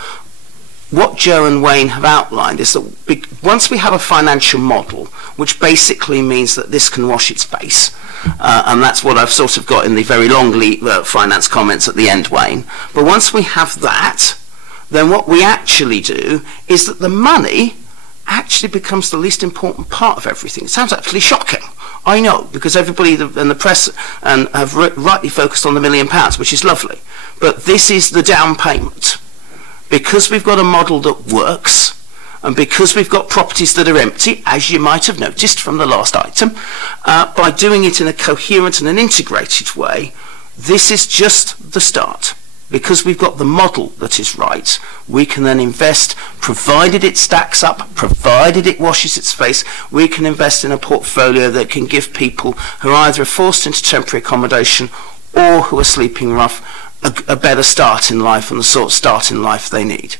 what Joe and Wayne have outlined is that once we have a financial model, which basically means that this can wash its face, and that's what I've sort of got in the very long finance comments at the end, Wayne. But once we have that, then what we actually do is that the money actually becomes the least important part of everything. It sounds actually shocking. I know, because everybody in the press and have rightly focused on the £1 million, which is lovely. But this is the down payment. Because we've got a model that works, and because we've got properties that are empty, as you might have noticed from the last item, by doing it in a coherent and an integrated way, this is just the start. Because we've got the model that is right, we can then invest, provided it stacks up, provided it washes its face, we can invest in a portfolio that can give people who are either forced into temporary accommodation or who are sleeping rough a better start in life and the sort of start in life they need.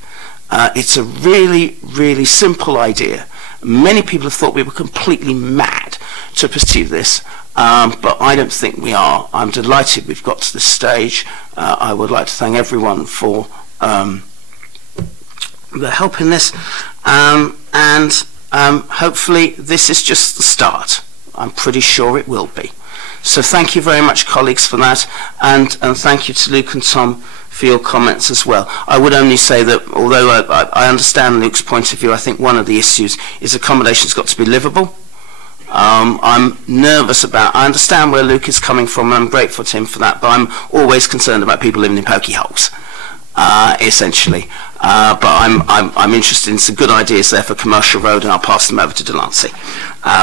It's a really, really simple idea. Many people have thought we were completely mad to pursue this. But I don't think we are. I'm delighted we've got to this stage. I would like to thank everyone for the help in this, and hopefully this is just the start. I'm pretty sure it will be. So thank you very much, colleagues, for that, and thank you to Luke and Tom for your comments as well. I would only say that although I understand Luke's point of view, I think one of the issues is accommodation's got to be livable. I'm nervous about, I understand where Luke is coming from, and I'm grateful to him for that, but I'm always concerned about people living in pokey holes, essentially. But I'm interested in some good ideas there for Commercial Road, and I'll pass them over to Delancey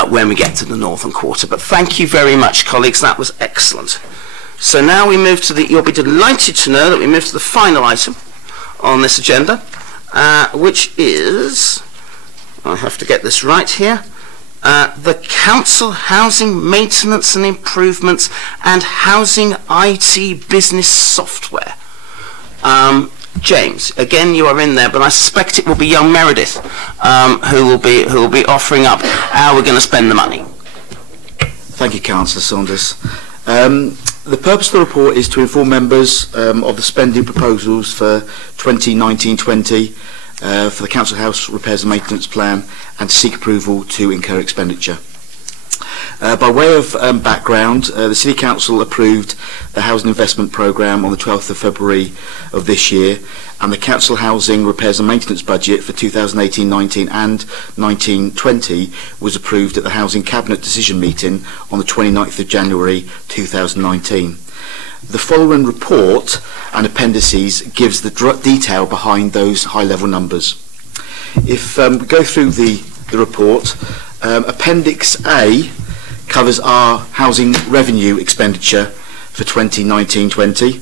when we get to the Northern Quarter. But thank you very much, colleagues, that was excellent. So now we move to you'll be delighted to know that we move to the final item on this agenda, which is, I have to get this right here, the Council Housing Maintenance and Improvements and Housing IT Business Software. James, again you are in there, but I suspect it will be young Meredith who will be offering up how we're going to spend the money. Thank you, Councillor Saunders. The purpose of the report is to inform members of the spending proposals for 2019-20 for the Council House Repairs and Maintenance Plan, and to seek approval to incur expenditure. By way of background, the City Council approved the Housing Investment Programme on the 12th of February of this year, and the Council Housing Repairs and Maintenance Budget for 2018-19 and 19-20 was approved at the Housing Cabinet Decision Meeting on the 29th of January 2019. The following report and appendices gives the detail behind those high-level numbers. If we go through the report, Appendix A covers our housing revenue expenditure for 2019-20.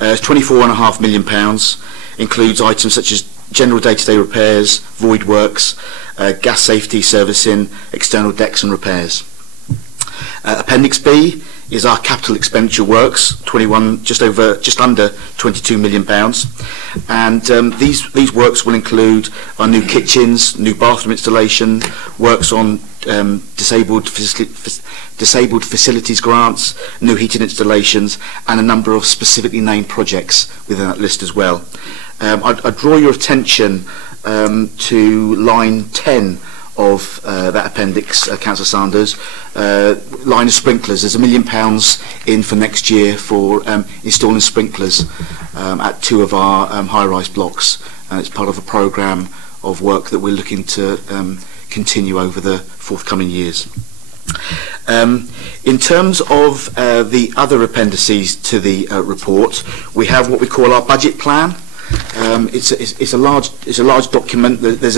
It's £24.5 million, includes items such as general day-to-day repairs, void works, gas safety servicing, external decks and repairs. Appendix B is our capital expenditure works, just under £22 million, and these works will include our new kitchens, new bathroom installation, works on disabled facilities grants, new heating installations, and a number of specifically named projects within that list as well. I draw your attention to line 10 of that appendix, Councillor Sanders, line of sprinklers. There's £1 million in for next year for installing sprinklers at 2 of our high-rise blocks, and it's part of a programme of work that we're looking to continue over the forthcoming years. In terms of the other appendices to the report, we have what we call our budget plan. It's a large document. There's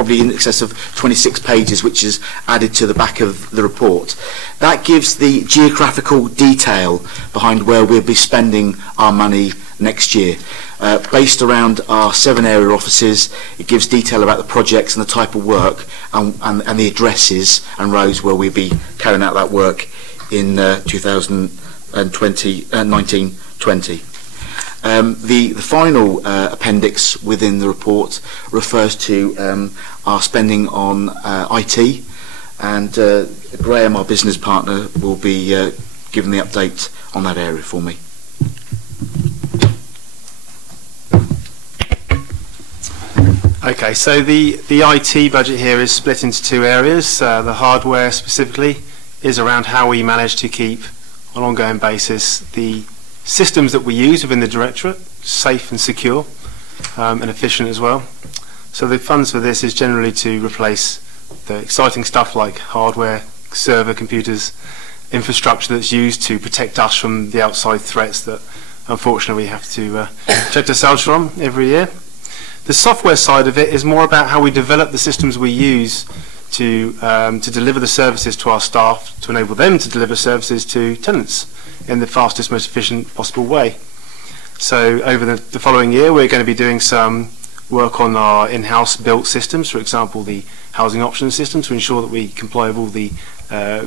probably in excess of 26 pages, which is added to the back of the report. That gives the geographical detail behind where we'll be spending our money next year. Based around our 7 area offices, it gives detail about the projects and the type of work and the addresses and roads where we'll be carrying out that work in 2019-20. The final appendix within the report refers to our spending on IT, and Graham, our business partner, will be giving the update on that area for me. Okay, so the IT budget here is split into 2 areas. The hardware specifically is around how we manage to keep on an ongoing basis the systems that we use within the Directorate safe and secure and efficient as well. So the funds for this is generally to replace the exciting stuff like hardware, server computers, infrastructure that's used to protect us from the outside threats that unfortunately we have to protect ourselves from every year. The software side of it is more about how we develop the systems we use to deliver the services to our staff, to enable them to deliver services to tenants in the fastest, most efficient possible way. So over the following year, we're going to be doing some work on our in-house built systems, for example, the housing options system, to ensure that we comply with all the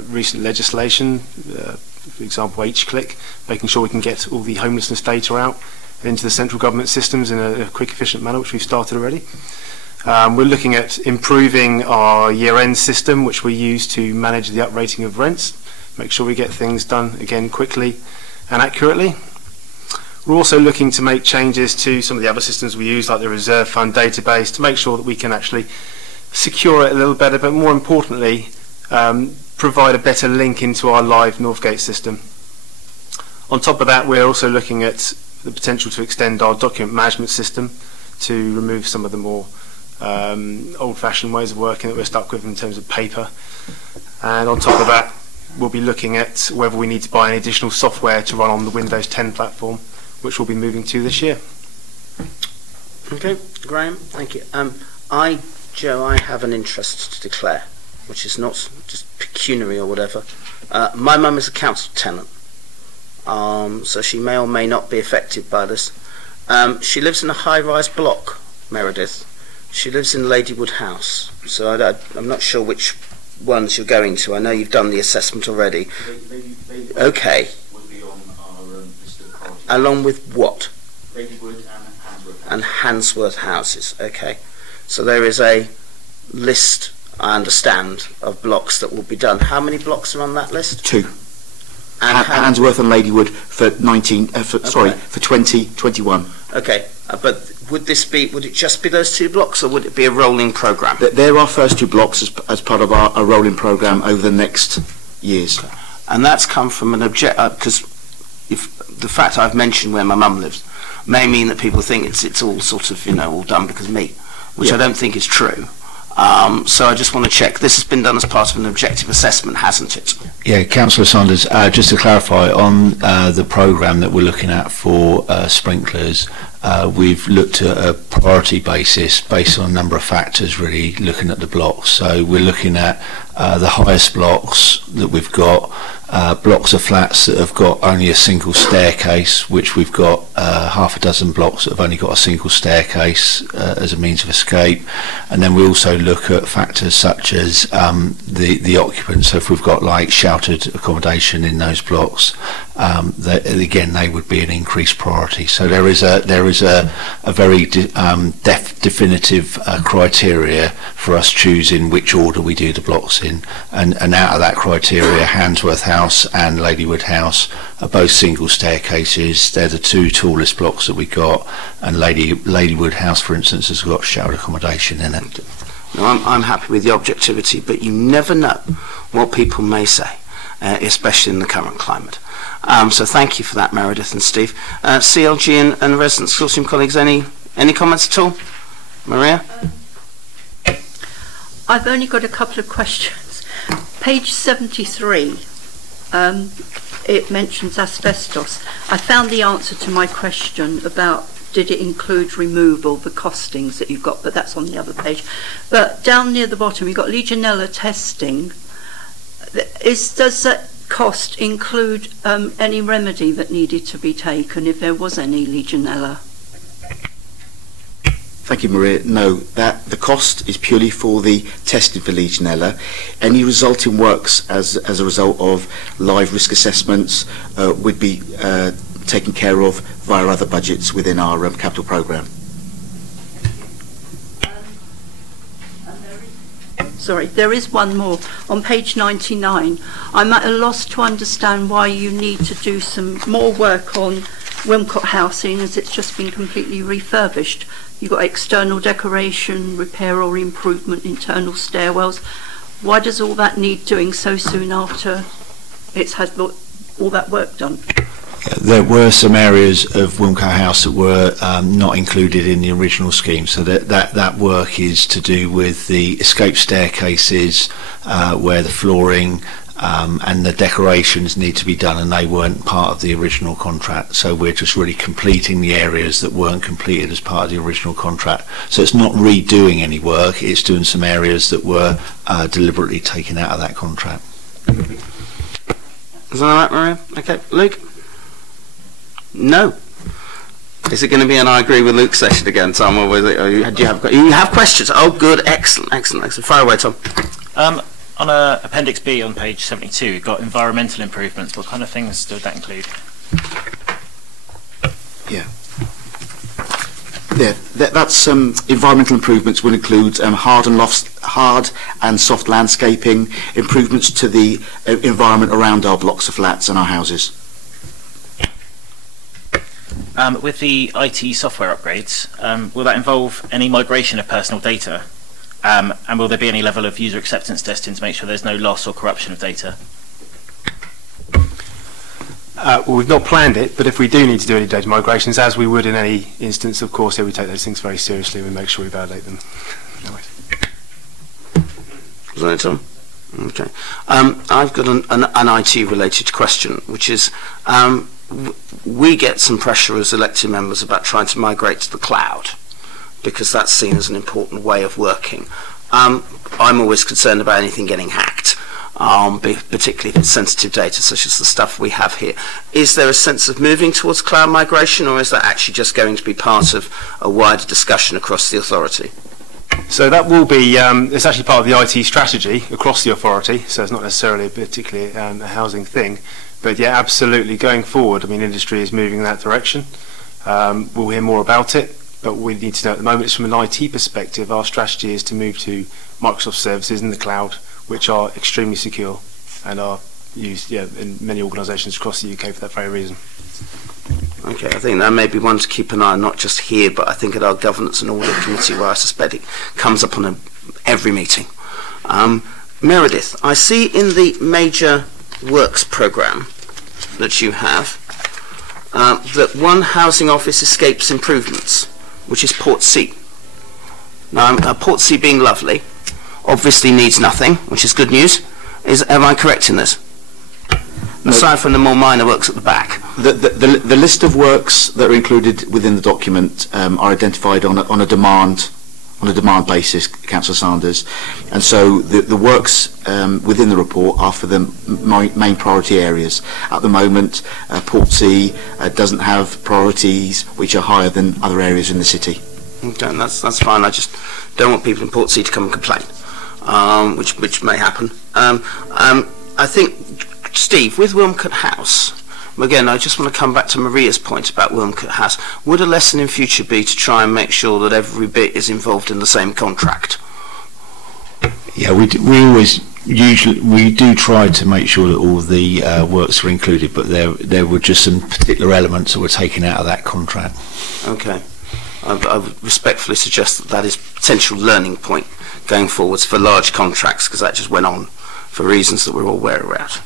recent legislation, for example, HCLIC, making sure we can get all the homelessness data out into the central government systems in a quick, efficient manner, which we've started already. We're looking at improving our year-end system, which we use to manage the uprating of rents, make sure we get things done again quickly and accurately. We're also looking to make changes to some of the other systems we use, like the Reserve Fund database, to make sure that we can actually secure it a little better, but more importantly, provide a better link into our live Northgate system. On top of that, we're also looking at the potential to extend our document management system to remove some of the more old-fashioned ways of working that we're stuck with in terms of paper. And on top of that, we'll be looking at whether we need to buy any additional software to run on the Windows 10 platform, which we'll be moving to this year. Okay, Graham, thank you. Joe, I have an interest to declare, which is not just pecuniary or whatever. My mum is a council tenant, so she may or may not be affected by this. She lives in a high-rise block, Meredith. She lives in Ladywood House, so I'm not sure which ones you're going to. I know you've done the assessment already. Okay. Along with what? Ladywood and Handsworth. And Handsworth houses. Okay. So there is a list, I understand, of blocks that will be done. How many blocks are on that list? 2. And Handsworth and Ladywood for 2021. Okay. But would it just be those 2 blocks, or would it be a rolling programme? They're our first 2 blocks as part of our rolling programme over the next years. Okay. And that's come from an because if the fact I've mentioned where my mum lives may mean that people think it's all sort of, all done because of me, which I don't think is true. So I just want to check. This has been done as part of an objective assessment, hasn't it? Yeah, Councillor Saunders, just to clarify, on the programme that we're looking at for sprinklers, we've looked at a priority basis based on a number of factors, really looking at the blocks. So we're looking at the highest blocks that we've got, blocks of flats that have got only a single staircase, which we've got half a dozen blocks that have only got a single staircase as a means of escape. And then we also look at factors such as the occupants. So if we've got like sheltered accommodation in those blocks, again they would be an increased priority. So there is a very definitive criteria for us choosing which order we do the blocks in, and out of that criteria, Handsworth House and Ladywood House are both single staircases. They're the 2 tallest blocks that we got, and Ladywood House, for instance, has got sheltered accommodation in it. No, I'm happy with the objectivity, but you never know what people may say, especially in the current climate. So thank you for that, Meredith and Steve. CLG and resident consortium colleagues, any comments at all? Maria? I've only got a couple of questions. Page 73, it mentions asbestos. I found the answer to my question about did it include removal, the costings that you've got, but that's on the other page. But down near the bottom, you've got Legionella testing. Does that cost include any remedy that needed to be taken if there was any Legionella? Thank you, Maria. No, the cost is purely for the testing for Legionella. Any resulting works as a result of live risk assessments would be taken care of via other budgets within our capital programme. Sorry, there is one more. On page 99, I'm at a loss to understand why you need to do some more work on Wilmcote Housing as it's just been completely refurbished. You've got external decoration, repair or improvement, internal stairwells. Why does all that need doing so soon after it's had all that work done? There were some areas of Wilmcote House that were not included in the original scheme, so that work is to do with the escape staircases, where the flooring and the decorations need to be done, and they weren't part of the original contract. So we're just really completing the areas that weren't completed as part of the original contract. So it's not redoing any work, it's doing some areas that were deliberately taken out of that contract. Is that all right, Maria? Okay, Luke? No. Is it going to be an I agree with Luke session again, Tom, or was it? Or you have questions? Oh, good, excellent. Fire away, Tom. On Appendix B on page 72, you've got environmental improvements. What kind of things does that include? That's environmental improvements will include hard and soft landscaping, improvements to the environment around our blocks of flats and our houses. With the IT software upgrades, will that involve any migration of personal data? And will there be any level of user acceptance testing to make sure there's no loss or corruption of data? Well, we've not planned it, but if we do need to do any data migrations, as we would in any instance, of course, we take those things very seriously and we make sure we validate them. Is that it, Tom? Okay. I've got an IT-related question, which is we get some pressure as elected members about trying to migrate to the cloud, because that's seen as an important way of working. I'm always concerned about anything getting hacked, particularly if it's sensitive data, such as the stuff we have here. Is there a sense of moving towards cloud migration, or is that actually just going to be part of a wider discussion across the authority? So that will be, it's actually part of the IT strategy across the authority, so it's not necessarily particularly a housing thing. But yeah, absolutely, going forward, I mean, industry is moving in that direction. We'll hear more about it. But what we need to know at the moment is, from an IT perspective, our strategy is to move to Microsoft services in the cloud, which are extremely secure and are used in many organisations across the UK for that very reason. Okay, I think that may be one to keep an eye on, not just here, but I think at our Governance and Audit Committee, where I suspect it comes up on every meeting. Meredith, I see in the major works programme that you have that one housing office escapes improvements, which is Portsea. Now, Portsea being lovely, obviously needs nothing, which is good news. Am I correct in this? No. Aside from the more minor works at the back. The list of works that are included within the document are identified on a demand basis, Councillor Sanders, and so the works within the report are for the main priority areas. At the moment, Portsea doesn't have priorities which are higher than other areas in the city. Okay, that's fine. I just don't want people in Portsea to come and complain, which may happen. I think, Steve, with Wilmcote House, again, I just want to come back to Maria's point about Wilmcote House. Would a lesson in future be to try and make sure that every bit is involved in the same contract? Yeah, we do try to make sure that all the works are included, but there were just some particular elements that were taken out of that contract. Okay. I would respectfully suggest that is a potential learning point going forwards for large contracts, because that just went on for reasons that we're all aware about.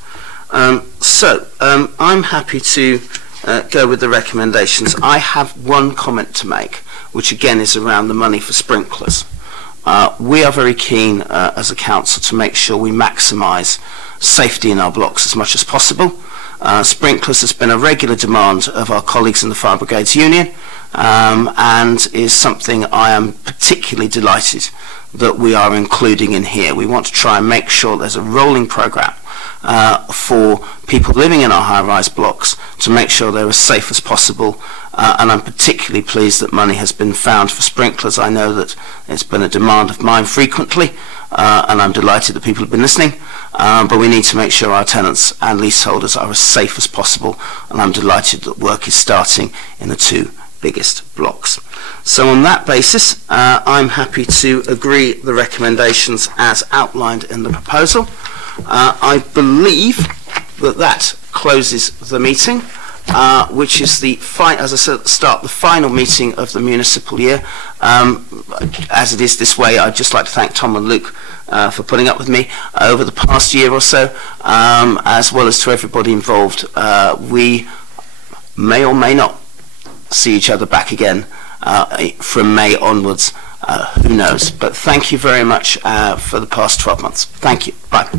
I'm happy to go with the recommendations. I have one comment to make, which again is around the money for sprinklers. We are very keen as a council to make sure we maximise safety in our blocks as much as possible. Sprinklers has been a regular demand of our colleagues in the Fire Brigades Union, and is something I am particularly delighted that we are including in here. We want to try and make sure there's a rolling programme for people living in our high-rise blocks to make sure they're as safe as possible, and I'm particularly pleased that money has been found for sprinklers. I know that it's been a demand of mine frequently, and I'm delighted that people have been listening, but we need to make sure our tenants and leaseholders are as safe as possible, and I'm delighted that work is starting in the 2 biggest blocks. So on that basis, I'm happy to agree the recommendations as outlined in the proposal. I believe that that closes the meeting, which is the, as I said at the start, the final meeting of the municipal year. As it is this way, I'd just like to thank Tom and Luke for putting up with me over the past year or so, as well as to everybody involved. We may or may not see each other back again from May onwards. Who knows? But thank you very much for the past 12 months. Thank you. Bye.